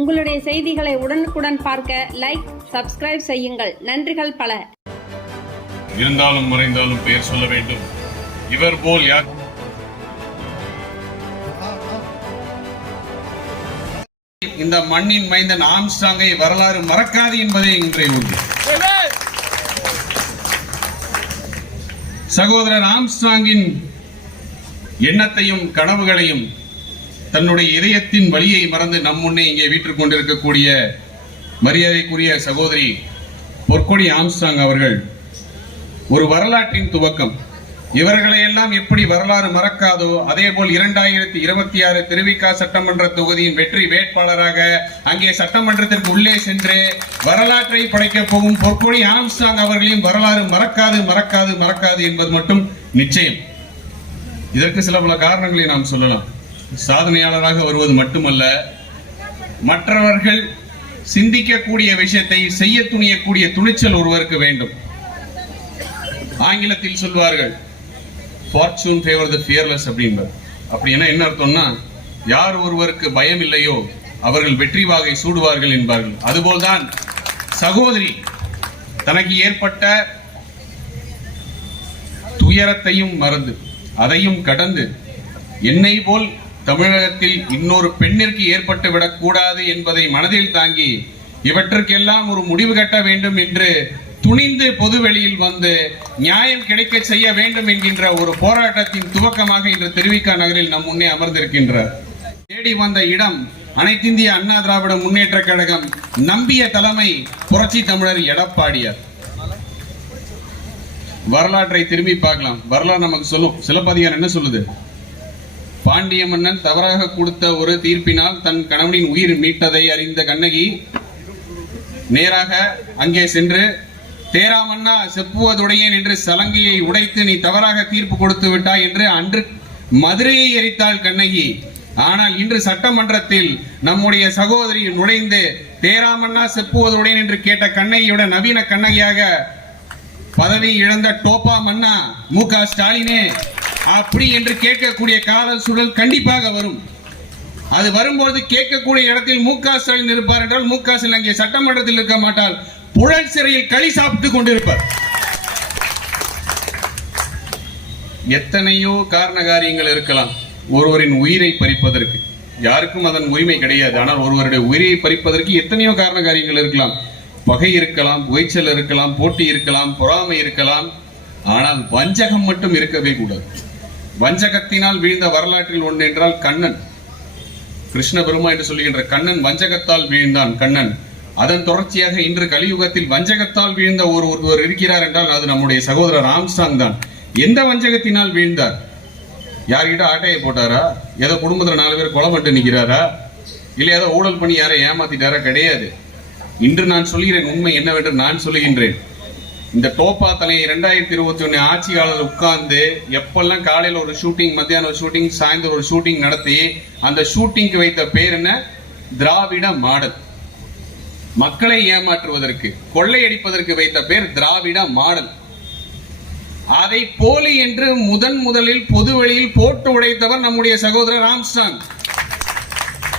உங்களுடைய செய்திகளை உடனுக்குடன் பார்க்க லைக், சப்ஸ்கிரைப் செய்யுங்கள். நன்றிகள் பல. இருந்தாலும் மறைந்தாலும் பெயர் சொல்ல வேண்டும். இவர் போல் யார்? இந்த மண்ணின் மைந்தன் ஆம்ஸ்ட்ராங்கை வரலாறு மறக்காது என்பதே இன்றைய உறுதி. சகோதரர் ஆம்ஸ்ட்ராங்கின் எண்ணத்தையும் கனவுகளையும் தன்னுடைய இதயத்தின் வழியை மறந்து நம் முன்னே இங்கே வீற்றுக் கொண்டிருக்கக்கூடிய மரியாதைக்குரிய சகோதரி பொற்கொடி ஆம்ஸ்ட்ராங் அவர்கள் ஒரு வரலாற்றின் துவக்கம். இவர்களை எல்லாம் எப்படி வரலாறு மறக்காதோ அதே போல் 2026 திருவிக சட்டமன்ற தொகுதியின் வெற்றி வேட்பாளராக அங்கே சட்டமன்றத்திற்கு உள்ளே சென்று வரலாற்றை படைக்கப் போகும் பொற்கொடி ஆம்ஸ்ட்ராங் அவர்களையும் வரலாறு மறக்காது மறக்காது மறக்காது என்பது மட்டும் நிச்சயம். இதற்கு சில பல காரணங்களை நாம் சொல்லலாம். சாதனையாளராக வருவது மட்டுமல்ல, மற்றவர்கள் சிந்திக்கக்கூடிய விஷயத்தை செய்ய துணியக்கூடிய துணிச்சல் ஒருவருக்கு வேண்டும். ஆங்கிலத்தில் சொல்வார்கள் fortune favor the fearless அப்படின்பார். அப்படின்னா என்ன அர்த்தம்னா, யார் ஒருவருக்கு பயம் இல்லையோ அவர்கள் வெற்றி வாகை சூடுவார்கள் என்பார்கள். அதுபோல்தான் சகோதரி தனக்கு ஏற்பட்ட துயரத்தையும் மறந்து அதையும் கடந்து என்னை போல் தமிழகத்தில் இன்னொரு பெண்ணிற்கு ஏற்பட்டு விடக்கூடாது என்பதை மனதில் தாங்கி இவற்றுக்கெல்லாம் ஒரு முடிவு கட்ட வேண்டும் என்று துணிந்து பொதுவெளியில் வந்து நியாயம் கிடைக்க செய்ய வேண்டும் என்கின்ற ஒரு போராட்டத்தின் துவக்கமாக இன்று திருவிக நகரில் நம் முன்னே அமர்ந்திருக்கின்றார். தேடி வந்த இடம் அனைத்திந்திய அண்ணா திராவிட முன்னேற்ற கழகம், நம்பிய தலைமை புரட்சி தமிழர் எடப்பாடியார். வரலாற்றை திரும்பி பார்க்கலாம். வரலாறு நமக்கு சொல்லும். சிலப்பதிகாரம் என்ன சொல்லுது? பாண்டிய மன்னன் தவறாக கொடுத்த ஒரு தீர்ப்பினால் தன் கணவனின் உயிர் மீட்டதை அறிந்த கண்ணகி நேராக அங்கே சென்று, தேராமன்னா செப்புவதுடையேன் என்று சலங்கையை உடைத்து நீ தவறாக தீர்ப்பு கொடுத்து விட்டாய் என்று அன்று மதுரையை எரித்தாள் கண்ணகி. ஆனால் இன்று சட்டமன்றத்தில் நம்முடைய சகோதரி நுழைந்து தேராமன்னா செப்புவதுடையேன் என்று கேட்ட கண்ணகியோட நவீன கண்ணகியாக பதவி இழந்த டோப்பா மன்னா மு.க. ஸ்டாலினே அப்படி என்று கேட்கக்கூடிய கால சூழல் கண்டிப்பாக வரும். அது வரும்போது கேட்கக்கூடிய இடத்தில் மு.க. ஸ்டாலின் இருப்பார் என்றால் மு.க. ஸ்டாலின் அங்கே சட்டமன்றத்தில் இருக்க மாட்டால், புழல் சிறையில் களி சாப்பிட்டுக் கொண்டிருப்பார். எத்தனையோ காரண காரியங்கள் இருக்கலாம் ஒருவரின் உயிரை பறிப்பதற்கு. யாருக்கும் அதன் உரிமை கிடையாது. ஆனால் ஒருவருடைய உயிரை பறிப்பதற்கு எத்தனையோ காரண காரியங்கள் இருக்கலாம். பகை இருக்கலாம், உளைச்சல் இருக்கலாம், போட்டி இருக்கலாம், பொறாமை இருக்கலாம். ஆனால் வஞ்சகம் மட்டும் இருக்கவே கூடாது. வஞ்சகத்தினால் வீழ்ந்த வரலாற்றில் ஒன்று என்றால் கண்ணன், கிருஷ்ண பெருமா என்று சொல்லுகின்ற கண்ணன் வஞ்சகத்தால் வீழ்ந்தான். கண்ணன் அதன் தொடர்ச்சியாக இன்று கலியுகத்தில் வஞ்சகத்தால் வீழ்ந்த ஒருவர் இருக்கிறார் என்றால் அது நம்முடைய சகோதரர் ஆம்ஸ்ட்ராங் தான். எந்த வஞ்சகத்தினால் வீழ்ந்தார்? யார்கிட்ட ஆட்டையை போட்டாரா? ஏதோ குடும்பத்தில் 4 பேர் கொலை பண்ணிட்டு நிற்கிறாரா? இல்லை ஏதோ ஊழல் பண்ணி யாரை ஏமாத்திட்டாரா? கிடையாது. இன்று நான் சொல்கிறேன் உண்மை என்னவென்று நான் சொல்லுகின்றேன். இந்த டோப்பா தலையை 2021 ஆட்சியாளர் உட்கார்ந்து எப்பெல்லாம் காலையில் ஒரு ஷூட்டிங், மத்தியானம் ஒரு ஷூட்டிங், சாயந்தரம் ஒரு ஷூட்டிங் நடத்தி அந்த ஷூட்டிங்க்கு வைத்த பேர் என்ன? திராவிட மாடல். மக்களை ஏமாற்றுவதற்கு, கொள்ளையடிப்பதற்கு வைத்த பேர் திராவிட மாடல். அதை போலி என்று முதலில் பொது வெளியில் போட்டு உடைத்தவர் நம்முடைய சகோதரர் ஆம்ஸ்ட்ராங்.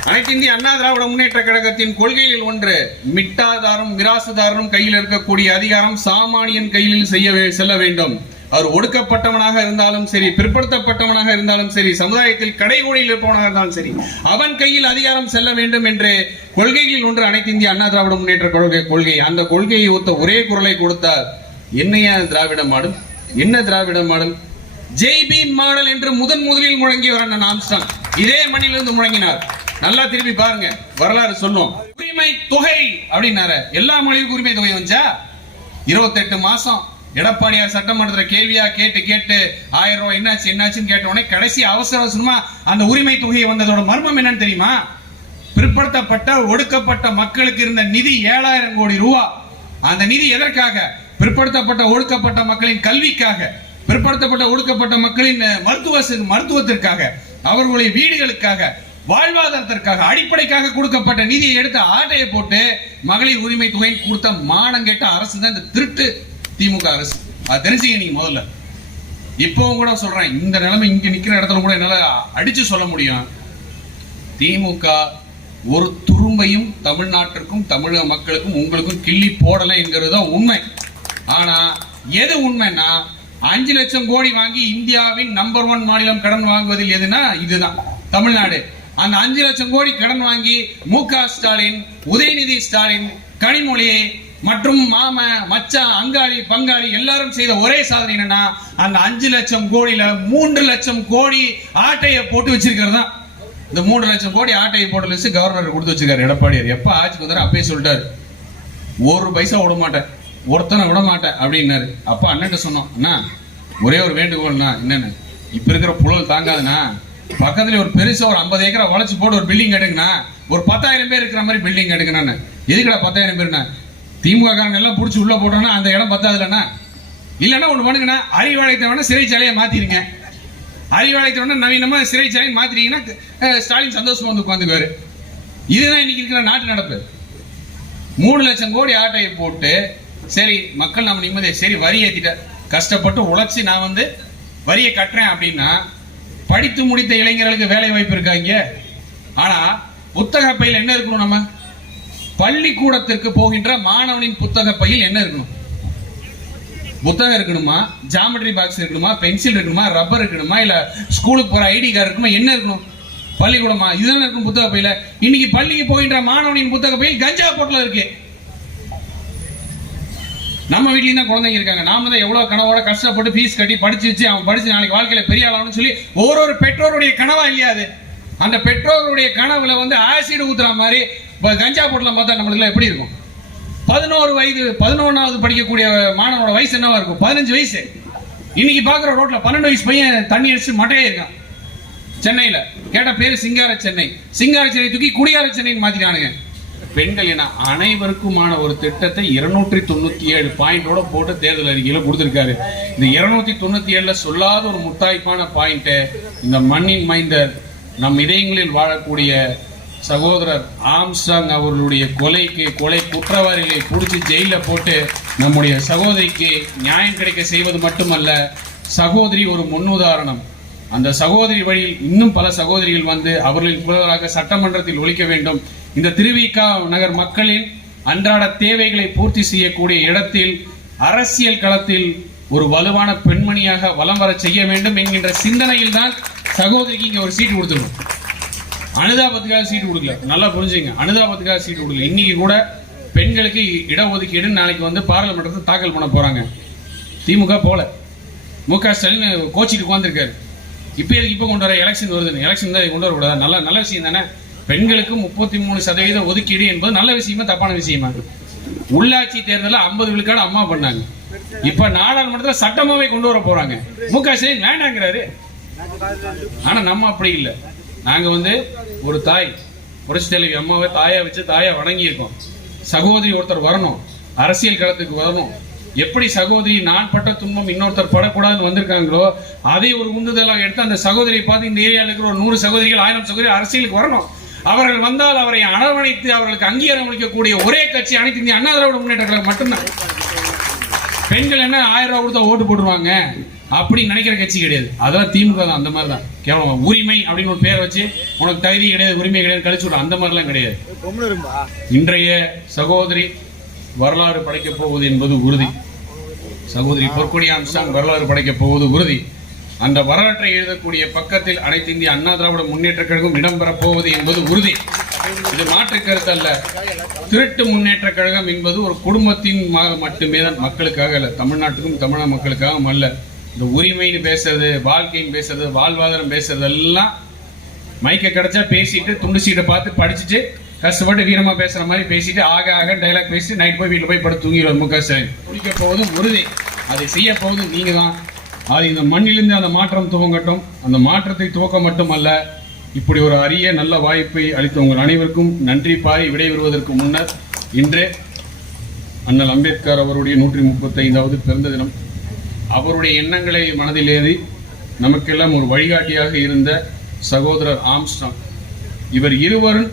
அனைத்து இந்திய அண்ணா திராவிட முன்னேற்ற கழகத்தின் கொள்கையில் ஒன்று, மிட்டாதாரம் மிராசுதாரனும் கையில் இருக்கக்கூடிய அதிகாரம் சாமானியன் கையில் செல்ல வேண்டும். அவர் ஒடுக்கப்பட்டவனாக இருந்தாலும் சரி, பிற்படுத்தப்பட்டவனாக இருந்தாலும் சரி, சமுதாயத்தில் கடைகோடியில் இருப்பவனாக இருந்தாலும் சரி, அவன் கையில் அதிகாரம் செல்ல வேண்டும் என்று கொள்கையில் ஒன்று அனைத்து இந்திய அண்ணா திராவிட முன்னேற்ற கழக கொள்கை. அந்த கொள்கையை ஒத்த ஒரே குரலை கொடுத்தார். என்னையா திராவிட மாடல்? என்ன திராவிட மாடல்? ஜெய்பி மாடல் என்று முதலில் முழங்கியவர் அண்ணன் ஆம்ஸ்ட்ராங். இதே மண்ணிலிருந்து முழங்கினார். நல்லா திருப்பி பாருங்க, வரலாறு சொல்லும். உரிமை தொகை அப்படின்னாரு. எல்லா மொழிக்கும் உரிமை தொகை வந்துச்சா? 28 மாசம் எடப்பாடியார் சட்டமன்றத்தில் கேள்வியா கேட்டு 1000 ரூபாய் என்னாச்சுன்னு கேட்ட உடனே கடைசி அவசரமா அந்த உரிமை தொகை வந்ததோட மர்மம் என்னன்னு தெரியுமா? பிற்படுத்தப்பட்ட ஒடுக்கப்பட்ட மக்களுக்கு இருந்த நிதி 7000 கோடி ரூபாய். அந்த நிதி எதற்காக? பிற்படுத்தப்பட்ட ஒடுக்கப்பட்ட மக்களின் கல்விக்காக, பிற்படுத்தப்பட்ட ஒடுக்கப்பட்ட மக்களின் மருத்துவத்திற்காக, அவர்களுடைய வீடுகளுக்காக, வாழ்வாதாரத்திற்காக, அடிப்படைக்காக கொடுக்கப்பட்ட நிதியை எடுத்து ஆட்டையை போட்டு மகளிர் உரிமை தொகை கொடுத்த மானம் கேட்ட அரசு தான் இந்த திருட்டு திமுக அரசு. அது தெரிஞ்சுக்க நீங்க முதல்ல. இப்பவும் கூட சொல்றேன், இந்த நிலைமை இங்க நிக்கிற இடத்துல கூட என்னால அடிச்சு சொல்ல முடியும். திமுக ஒரு துரும்ப எறும்பையும் தமிழ்நாட்டிற்கும் தமிழக மக்களுக்கும் உங்களுக்கும் கிள்ளி போடலை என்கிறது தான் உண்மை. ஆனா எது உண்மைன்னா 5 லட்சம் கோடி வாங்கி இந்தியாவின் நம்பர் 1 மாநிலம் கடன் வாங்குவதில் எதுனா இதுதான் தமிழ்நாடு. அந்த 5 லட்சம் கோடி கடன் வாங்கி மு.க. ஸ்டாலின், உதயநிதி ஸ்டாலின், கனிமொழி மற்றும் மாம மச்சான் அங்காளி பங்காளி எல்லாரும் செய்த ஒரே சாதனை என்னன்னா அந்த 5 லட்சம் கோடியில 3 லட்சம் கோடி ஆட்டையை போட்டு வச்சிருக்கிறது தான். இந்த 3 லட்சம் கோடி ஆட்டையை போட்டு வச்சு கவர்னர் கொடுத்து வச்சிருக்காரு எடப்பாடியார். எப்ப ஆட்சிக்கு வந்தாரு அப்பயே சொல்லிட்டாரு, 1 பைசா விட மாட்டேன், ஒருத்தனை விட மாட்டேன் அப்படின்னாரு. அப்ப அண்ணன் சொன்னோம், அண்ணா ஒரே ஒரு வேண்டுகோள்னா என்னன்னு, இப்ப இருக்கிற புழல் தாங்காதுண்ணா, பக்கத்துல ஒரு பெருசா ஒரு 50 ஏக்கரை வளைச்சு போட்டு ஒரு பில்டிங் எடுங்கண்ணா, ஒரு 10,000 பேர் இருக்கிற மாதிரி பில்டிங் எடுக்கணும்னு. எதுக்குடா 10,000 பேருண்ணா? திமுக காரங்க எல்லாம் புடிச்சு உள்ள போட்டோம்னா அந்த இடம் பத்தாதுலண்ணா. இல்லைன்னா ஒண்ணு பண்ணுங்கண்ணா, அறிவாலயத்தை வேணா சிறைச்சாலையை மாத்திருங்க. அறிவாலயத்தை வேணா நவீனமா சிறைச்சாலையை மாத்திரீங்கன்னா ஸ்டாலின் சந்தோஷமா வந்து உட்காந்துக்குவாரு. இதுதான் இன்னைக்கு இருக்கிற நாட்டு நடப்பு. 3 லட்சம் கோடி ஆட்டையை போட்டு சரி மக்கள் நம்ம நிம்மதியை சரி வரி ஏத்திட்ட கஷ்டப்பட்டு உழைச்சி நான் வந்து வரியை கட்டுறேன் அப்படின்னா படித்து முடித்த இளைஞர்களுக்கு வேலை வாய்ப்பு இருக்காங்க. ஆனா புத்தக பையில் என்ன இருக்கணும்? நம்ம பள்ளிக்கூடத்திற்கு போகின்ற மாணவனின் புத்தக பையில் என்ன இருக்கணும்? புத்தகம் இருக்கணுமா, ஜாமெட்ரி பாக்ஸ் இருக்கணுமா, பென்சில் இருக்கணுமா, ரப்பர் இருக்கணுமா, இல்ல ஸ்கூலுக்கு போற ஐடி கார்டு இருக்குமா, என்ன இருக்கணும்? பள்ளிக்கூடமா? இதுதான் இருக்கும் புத்தக பையில. இன்னைக்கு பள்ளிக்கு போகின்ற மாணவனின் புத்தக பையில் கஞ்சா பொட்டலம் இருக்கு. நம்ம வீட்லயும் தான் குழந்தைங்க இருக்காங்க. நாம தான் எவ்வளவு கனவோட கஷ்டப்பட்டு ஃபீஸ் கட்டி படிச்சு வச்சு அவன் படிச்சு நாளைக்கு வாழ்க்கையில பெரிய ஆளான்னு சொல்லி ஒரு பெற்றோருடைய கனவா இல்லையா அது? அந்த பெற்றோருடைய கனவுல வந்து ஆசிட் ஊத்துற மாதிரி கஞ்சா பொட்டலம் பார்த்தா நம்மளுக்கு எப்படி இருக்கும்? 11 வயது 11வது படிக்கக்கூடிய மாணவனோட வயசு என்னவா இருக்கும்? 15 வயசு. இன்னைக்கு பாக்குற ரோட்ல 12 வயசு பையன் தண்ணி அடிச்சு மட்டையே இருக்கான். சென்னையில கேட்ட பேரு சிங்கார சென்னை. சிங்கார சென்னை தூக்கி குடியார சென்னைன்னு மாத்திட்டானுங்க. பெண்கள் என அனைவருக்குமான ஒரு திட்டத்தை 297 பாயிண்டோட போட்டு தேர்தல் அறிக்கையில கொடுத்திருக்காரு. இந்த 297ல சொல்லாத ஒரு முத்தாய்ப்பான பாயிண்ட், இந்த மண்ணின் மைந்தர் நம் இதயங்களில் வாழக்கூடிய சகோதரர் ஆம்ஸ்ட்ராங் அவர்களுடைய கொலை குற்றவாளிகளை பிடிச்சி ஜெயில போட்டு நம்முடைய சகோதரிக்கு நியாயம் கிடைக்க செய்வது மட்டுமல்ல, சகோதரி ஒரு முன்னுதாரணம். அந்த சகோதரி வழியில் இன்னும் பல சகோதரிகள் வந்து அவர்களின் புலவராக சட்டமன்றத்தில் ஒழிக்க வேண்டும். இந்த திருவிக நகர் மக்களின் அன்றாட தேவைகளை பூர்த்தி செய்யக்கூடிய இடத்தில் அரசியல் களத்தில் ஒரு வலுவான பெண்மணியாக வலம் வர செய்ய வேண்டும் என்கின்ற சிந்தனையில் தான் சகோதரிக்கு இங்க ஒரு சீட்டு கொடுத்துருக்கோம். அனுதாபத்துக்காக சீட்டு கொடுக்கல, நல்லா புரிஞ்சுங்க. அனுதாபத்துக்காக சீட்டு கொடுக்கல. இன்னைக்கு கூட பெண்களுக்கு இடஒதுக்கீடு நாளைக்கு வந்து பாராளுமன்றத்தை தாக்கல் பண்ண போறாங்க. திமுக போல மு.க. ஸ்டாலின் கோச்சிட்டு உட்கார்ந்துருக்காரு. இப்ப கொண்டு வர எலெக்ஷன் வருது, எலெக்ஷன் தான் கொண்டு வரக்கூடாது. நல்ல விஷயம் தானே. பெண்களுக்கு 33% ஒதுக்கீடு என்பது நல்ல விஷயமா தப்பான விஷயமா? உள்ளாட்சி தேர்தலில் 50 விழுக்காடு அம்மா பண்ணாங்க. இப்ப நாடாளுமன்றத்தில் சட்டமாவே கொண்டு வர போறாங்க. மு.க. ஸ்டாலின் வேண்டாங்கிறாரு. ஆனா நம்ம அப்படி இல்லை. நாங்க வந்து ஒரு தாய் புரட்சி தலைவி அம்மாவை தாயா வச்சு தாயா வணங்கி இருக்கோம். சகோதரி ஒருத்தர் வரணும், அரசியல் களத்துக்கு வரணும். எப்படி சகோதரி நான் பட்ட துன்பம் இன்னொருத்தர் படக்கூடாதுன்னு வந்திருக்காங்களோ அதை ஒரு உந்துதலாக எடுத்து அந்த சகோதரியை பார்த்து இந்த ஏரியாவில் இருக்கிற ஒரு 100 சகோதரிகள் 1000 சகோதரி அரசியலுக்கு வரணும். அவர்கள் வந்தால் அவரை அரவணைத்து அவர்களுக்கு அங்கீகாரம் அளிக்கக்கூடிய ஒரே கட்சி அனைத்து இந்திய அண்ணா திராவிட முன்னேற்ற கழகம் மட்டும்தான். பெண்கள் என்ன 1000 ரூபாய் கொடுத்தா ஓட்டு போட்டுருவாங்க அப்படி நினைக்கிற கட்சி கிடையாது. அதெல்லாம் திமுக தான். அந்த மாதிரி தான் கேவலம் உரிமை அப்படின்னு ஒரு பேரை வச்சு உனக்கு தகுதி கிடையாது உரிமை கிடையாது கழிச்சு விட அந்த மாதிரிலாம் கிடையாது. இன்றைய சகோதரி வரலாறு படைக்கப் போவது என்பது உறுதி. சகோதரி பொற்கொடி ஆம்ஸ்ட்ராங் வரலாறு படைக்கப் போவது உறுதி. அந்த வரலாற்றை எழுதக்கூடிய பக்கத்தில் அனைத்து இந்திய அண்ணா திராவிட முன்னேற்ற கழகம் இடம்பெறப் போவது என்பது உறுதி. இது மாற்று கருத்து அல்ல. திருட்டு முன்னேற்ற கழகம் என்பது ஒரு குடும்பத்தின் மட்டுமே தான், மக்களுக்காக அல்ல, தமிழ்நாட்டுக்கும் தமிழக மக்களுக்காகவும் அல்ல. இந்த உரிமைன்னு பேசுறது, வாழ்க்கைன்னு பேசுறது, வாழ்வாதாரம் பேசுறது எல்லாம் மைக்க கிடைச்சா பேசிட்டு துண்டு சீட்டை பார்த்து படிச்சுட்டு கஷ்டப்பட்டு வீரமா பேசுற மாதிரி பேசிட்டு ஆக டைலாக் பேசிட்டு நைட் போய் வீட்டில் போய் படுத்து தூங்கிடுவார் மு.க. ஸ்டாலின். குடிக்க போவதும் உறுதி. அதை செய்ய போவதும் நீங்க தான். அது இந்த மண்ணிலிருந்து அந்த மாற்றம் துவங்கட்டும். அந்த மாற்றத்தை துவக்க மட்டுமல்ல, இப்படி ஒரு அரிய நல்ல வாய்ப்பை அளித்த உங்கள் அனைவருக்கும் நன்றி பாரி விடைபெறுவதற்கு முன்னர் இன்று அண்ணல் அம்பேத்கர் அவருடைய 135வது பிறந்த தினம். அவருடைய எண்ணங்களை மனதில் ஏறி நமக்கெல்லாம் ஒரு வழிகாட்டியாக இருந்த சகோதரர் ஆம்ஸ்ட்ராங், இவர் இருவரும்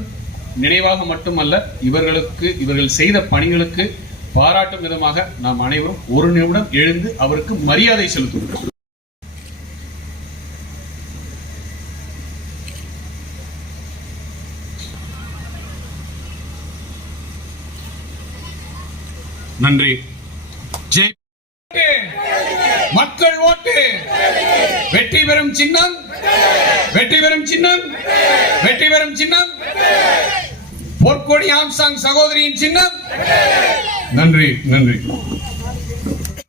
நினைவாக மட்டுமல்ல, இவர்கள் செய்த பணிகளுக்கு பாராட்டும் விதமாக நாம் அனைவரும் ஒரு நிமிடம் எழுந்து அவருக்கு மரியாதை செலுத்துவோம். நன்றி. ஜெய் மக்கள் ஓட்டு. வெற்றி பெறும் சின்னம், வெற்றி பெறும் சின்னம், வெற்றி பெறும் சின்னம் பொற்கொடி ஆம்சாங் சகோதரியின் சின்னம். நன்றி, நன்றி.